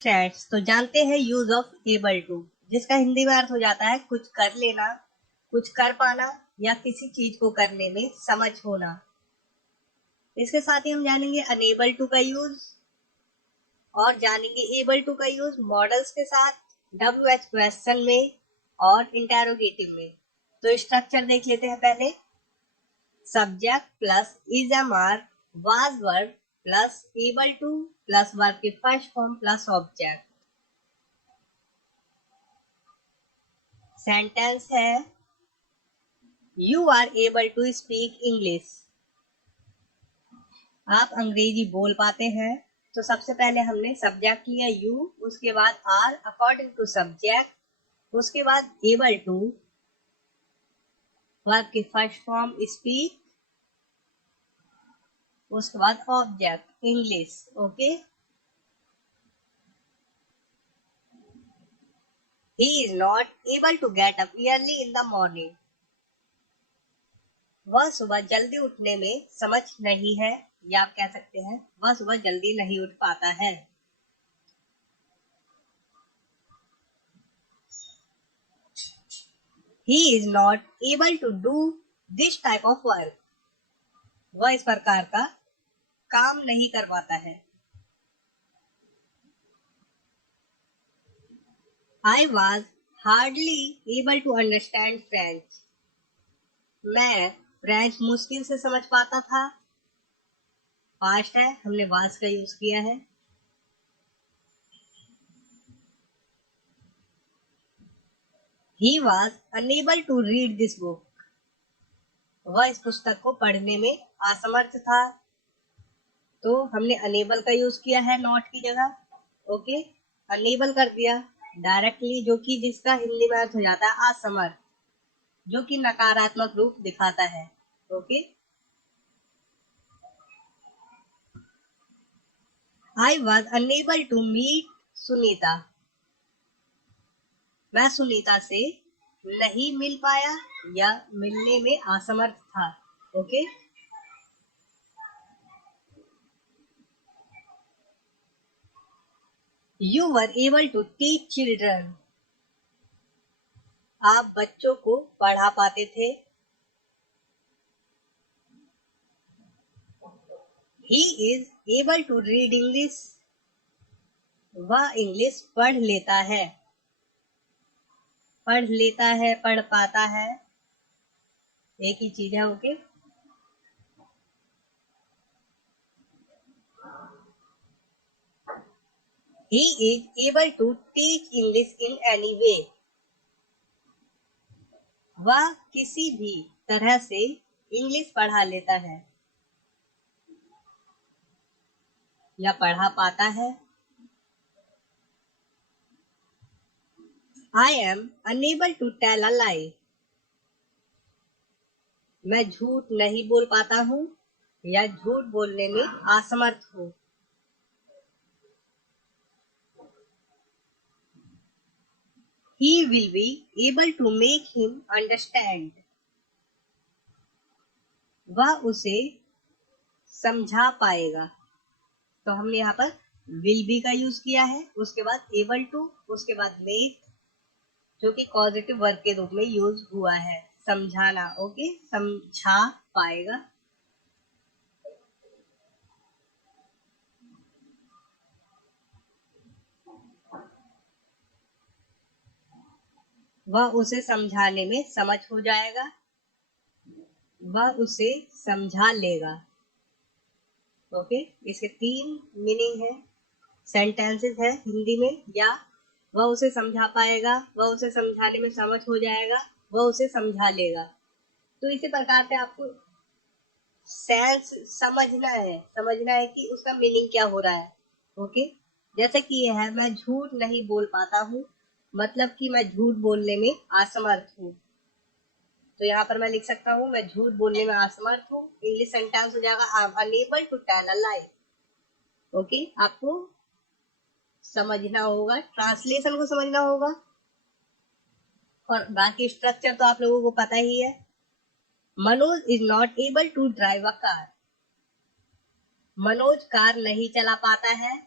Stats तो जानते हैं यूज ऑफ एबल टू, जिसका हिंदी में अर्थ हो जाता है कुछ कर लेना, कुछ कर पाना या किसी चीज को करने में समझ होना। इसके साथ ही हम जानेंगे अनेबल टू का यूज और जानेंगे एबल टू का यूज मॉडल्स के साथ, WH क्वेश्चन में और इंटेरोगेटिव में। तो स्ट्रक्चर देख लेते हैं पहले। Subject plus is am are was verb plus able to plus verb की first form plus object. Sentence है you are able to speak English. आप अंग्रेजी बोल पाते हैं। तो सबसे पहले हमने सब्जेक्ट लिया यू, उसके बाद आर अकॉर्डिंग टू सब्जेक्ट, उसके बाद एबल टू वर्ब की फर्स्ट फॉर्म स्पीक, उसके बाद object English. Okay, he is not able to get up early in the morning। वह सुबह जल्दी उठने में समझ नहीं है, या आप कह सकते हैं वह सुबह जल्दी नहीं उठ पाता है। He is not able to do this type of work। वह इस प्रकार का काम नहीं कर पाता है। I was hardly able to understand French। मैं फ्रेंच मुश्किल से समझ पाता था। पास्ट है, हमने was का यूज किया है। He was unable to read this book। वह इस पुस्तक को पढ़ने में असमर्थ था। तो हमने अनेबल का यूज किया है नॉट की जगह। ओके, अनेबल कर दिया डायरेक्टली, जो कि जिसका हिंदी में अर्थ हो जाता है असमर्थ, जो कि नकारात्मक रूप दिखाता है। Okay, I was unable to meet Sunita. मैं सुनीता से नहीं मिल पाया या मिलने में असमर्थ था। Okay, you were able to teach children. आप बच्चों को पढ़ा पाते थे। He is able to read English। वह इंग्लिश पढ़ लेता है। पढ़ लेता है, पढ़ पाता है, एक ही चीज है। Okay, he is able to teach English in any way। वह किसी भी तरह से इंग्लिश पढ़ा लेता है या पढ़ा पाता है। I am unable to tell a lie। मैं झूठ नहीं बोल पाता हूँ या झूठ बोलने में असमर्थ हूँ। He will be able to make him understand। वह उसे समझा पाएगा। तो हमने यहाँ पर विल बी का यूज किया है, उसके बाद एबल टू, उसके बाद मेक, जो कि पॉजिटिव वर्ब के रूप में यूज हुआ है, समझाना। ओके, समझा पाएगा। वह उसे समझाने में समझ हो जाएगा। वह उसे समझा लेगा। ओके, इसके 3 मीनिंग है, सेंटेंसेस है हिंदी में। या वह उसे समझा पाएगा, वह उसे समझाने में समझ हो जाएगा, वह उसे समझा लेगा। तो इसी प्रकार से आपको सेंस समझना है कि उसका मीनिंग क्या हो रहा है। ओके, जैसे कि यह है मैं झूठ नहीं बोल पाता हूँ, मतलब कि मैं झूठ बोलने में असमर्थ हूँ। तो यहाँ पर मैं लिख सकता हूँ मैं झूठ बोलने में असमर्थ हूँ। इंग्लिश सेंटेंस हो जाएगा I am unable to tell a lie. Okay, आपको समझना होगा, ट्रांसलेशन को समझना होगा, और बाकी स्ट्रक्चर तो आप लोगों को पता ही है। Manoj is not able to drive a car. Manoj car नहीं चला पाता है।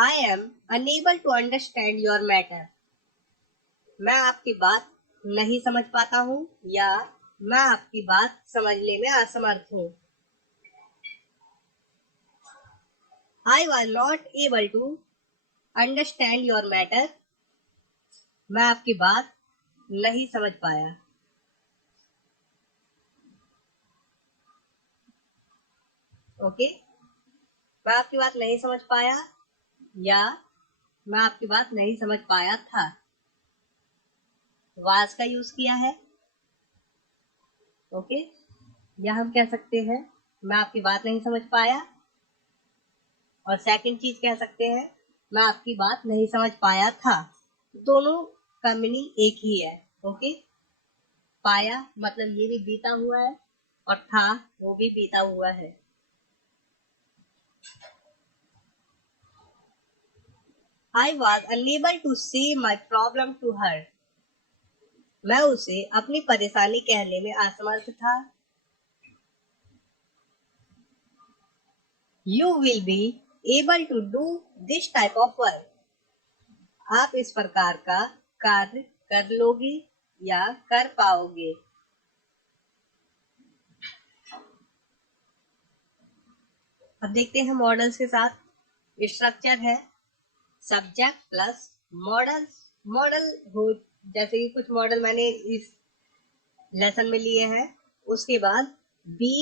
I am unable to understand your matter. मैं आपकी बात नहीं समझ पाता हूँ या मैं आपकी बात समझने में असमर्थ हूँ। I was not able to understand your matter. मैं आपकी बात नहीं समझ पाया। ओके, मैं आपकी बात नहीं समझ पाया या मैं आपकी बात नहीं समझ पाया था। वाज का यूज किया है। ओके, या हम कह सकते हैं मैं आपकी बात नहीं समझ पाया, और सेकंड चीज कह सकते हैं मैं आपकी बात नहीं समझ पाया था। दोनों का मीनिंग एक ही है। ओके, पाया मतलब ये भी बीता हुआ है और था वो भी बीता हुआ है। I was unable to say my problem to her. मैं उसे अपनी परेशानी कहने में असमर्थ था। You will be able to do this type of work. आप इस प्रकार का कार्य कर लोगे या कर पाओगे। अब देखते हैं मॉडल्स के साथ। स्ट्रक्चर है सब्जेक्ट प्लस मॉडल। मॉडल हो जैसे कि कुछ मॉडल मैंने इस लेसन में लिए हैं। उसके बाद be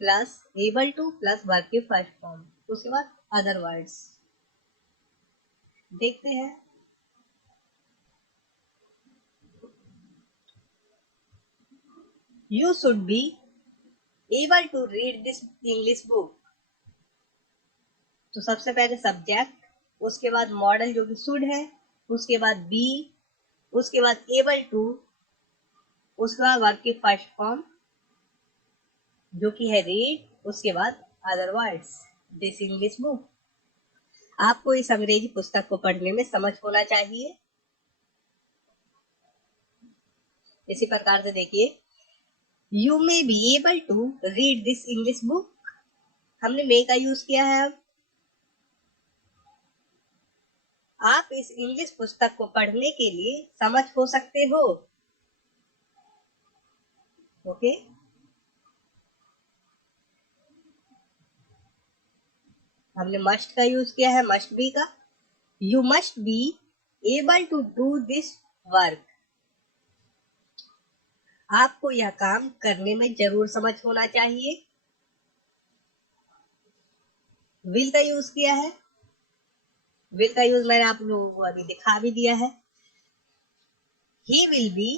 plus able to plus verb के फर्स्ट फॉर्म, उसके बाद अदर वर्ड्स। देखते हैं। You should be able to read this English book. तो सबसे पहले सब्जेक्ट, उसके बाद मॉडल जो कि शुड है, उसके बाद बी, उसके बाद एबल टू, उसके बाद वर्ब की फर्स्ट फॉर्म जो कि है रीड, उसके बाद other words this English book. आपको इस अंग्रेजी पुस्तक को पढ़ने में समझ होना चाहिए। इसी प्रकार से देखिए, you may be able to read this English book. हमने मे का यूज किया है। अब आप इस इंग्लिश पुस्तक को पढ़ने के लिए समझ हो सकते हो। ओके, हमने मस्ट का यूज किया है, मस्ट बी का। You must be able to do this work. आपको यह काम करने में जरूर समझ होना चाहिए। विल का यूज किया है। विल का यूज मैंने आप लोगों को अभी दिखा भी दिया है। He will be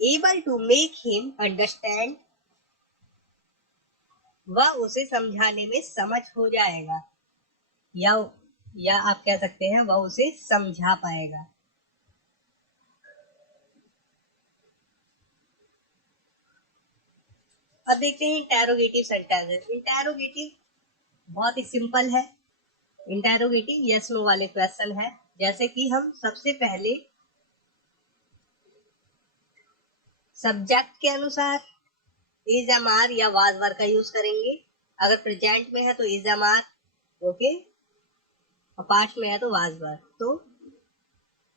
able to make him understand. वह उसे समझाने में समझ हो जाएगा, या आप कह सकते हैं वह उसे समझा पाएगा। अब देखते हैं इंटेरोगेटिव सेंटेंसेस। इंटेरोगेटिव बहुत ही सिंपल है। इंटेरोगेटिव यस नो वाले क्वेश्चन है। जैसे कि हम सबसे पहले सब्जेक्ट के अनुसार इज एम आर या वाज वर का यूज करेंगे। अगर प्रेजेंट में है तो इज एम आर, ओके, और पास्ट में है तो वाज वर। तो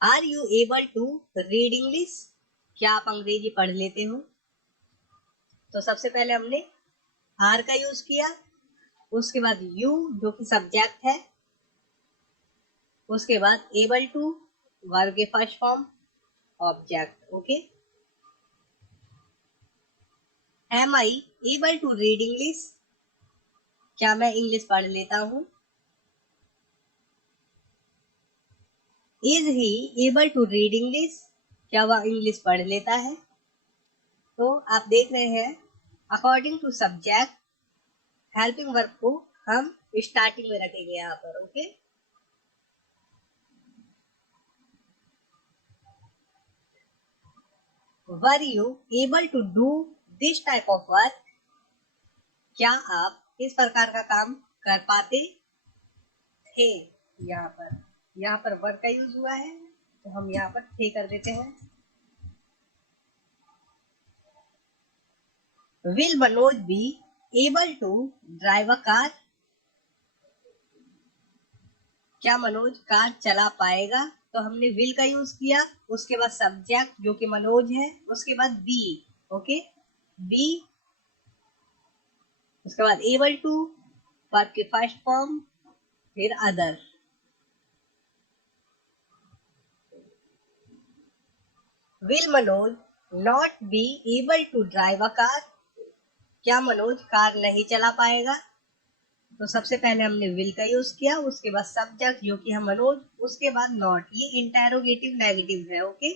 are you able to read English? क्या आप अंग्रेजी पढ़ लेते हो? तो सबसे पहले हमने आर का यूज किया, उसके बाद यू जो कि सब्जेक्ट है, उसके बाद एबल टू वर्ब के first form object. Okay, am I able to read English? क्या मैं इंग्लिश पढ़ लेता हूँ? Is he able to read English? क्या वह इंग्लिश पढ़ लेता है? तो आप देख रहे हैं, according to subject helping verb को हम स्टार्टिंग में रखेंगे यहाँ पर। Okay, were you able to do this type of work? क्या आप इस प्रकार का काम कर पाते थे? यहाँ पर वर्ब का यूज हुआ है तो हम यहाँ पर थे कर देते हैं। Will Manoj be able to drive a car? क्या मनोज कार चला पाएगा, तो हमने विल का यूज किया, उसके बाद सब्जेक्ट जो कि मनोज है, उसके बाद बी, ओके, बी, उसके बाद एबल टू, वर्ब की फर्स्ट फॉर्म, फिर other. Will Manoj not be able to drive a car, क्या मनोज कार नहीं चला पाएगा, तो सबसे पहले हमने विल का यूज किया, उसके बाद सब्जेक्ट जो कि है मनोज, उसके बाद नॉट, ये इंटेरोगेटिव नेगेटिव है, ओके।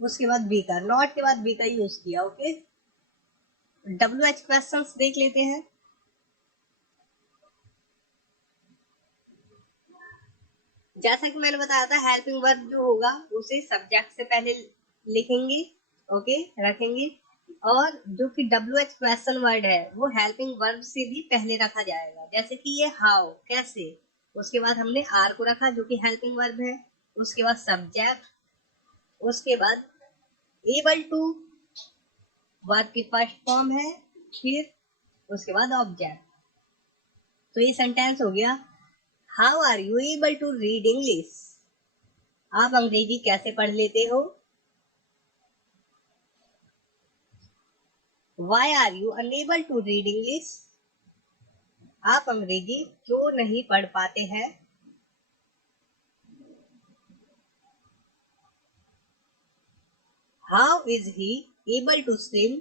उसके बाद बी का, नॉट के बाद बी का यूज किया, ओके। WH क्वेश्चंस देख लेते हैं। जैसा कि मैंने बताया था, हेल्पिंग वर्ब जो होगा उसे सब्जेक्ट से पहले लिखेंगे, ओके, रखेंगे, और जो कि WH क्वेश्चन वर्ड है वो हेल्पिंग वर्ब से भी पहले रखा जाएगा। जैसे कि ये हाउ, कैसे, उसके बाद हमने आर को रखा जो कि हेल्पिंग वर्ब है, उसके बाद सब्जेक्ट, उसके बाद एबल टू, वर्ब की फर्स्ट फॉर्म है, फिर उसके बाद ऑब्जेक्ट। तो ये सेंटेंस हो गया, how are you able to read English, आप अंग्रेजी कैसे पढ़ लेते हो। Why are you unable to read English, आप अंग्रेजी क्यों नहीं पढ़ पाते हैं। How is he able to swim,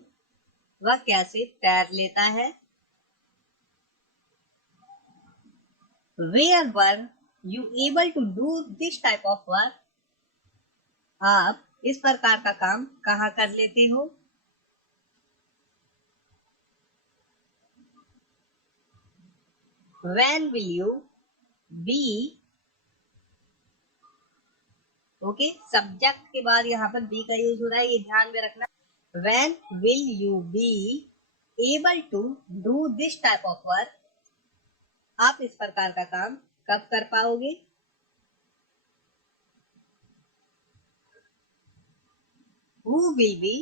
वह कैसे तैर लेता है। Where were you able to do this type of work, आप इस प्रकार का काम कहाँ कर लेते हो। When will you be, okay, subject के बाद यहाँ पर बी का यूज हो रहा है, ये ध्यान में रखना। When will you be able to do this type of work, आप इस प्रकार का काम कब कर पाओगे। Who will be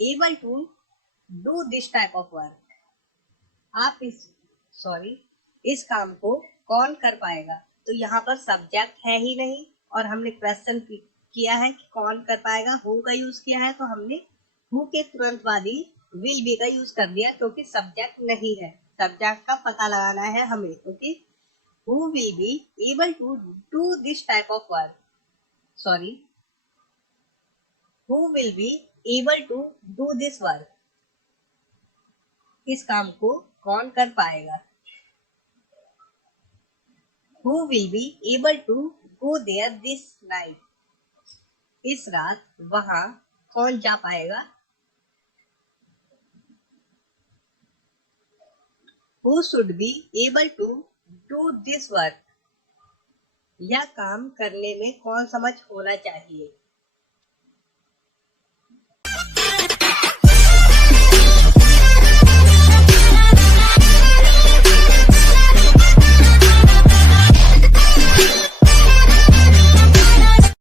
able to do this type of work, आप इस काम को कौन कर पाएगा। तो यहाँ पर सब्जेक्ट है ही नहीं और हमने क्वेश्चन किया है कि कौन कर पाएगा, हु का यूज किया है, तो हमने हु के तुरंत बाद ही विल बी का यूज कर दिया क्योंकि सब्जेक्ट नहीं है, सब्जेक्ट का पता लगाना है हमें, okay. Who will be able to do this type of work, who will be able to do this work, इस काम को कौन कर पाएगा। Who will be able to go there this night, इस रात वहां कौन जा पाएगा। Who should be able to do this work, यह काम करने में कौन समझ होना चाहिए।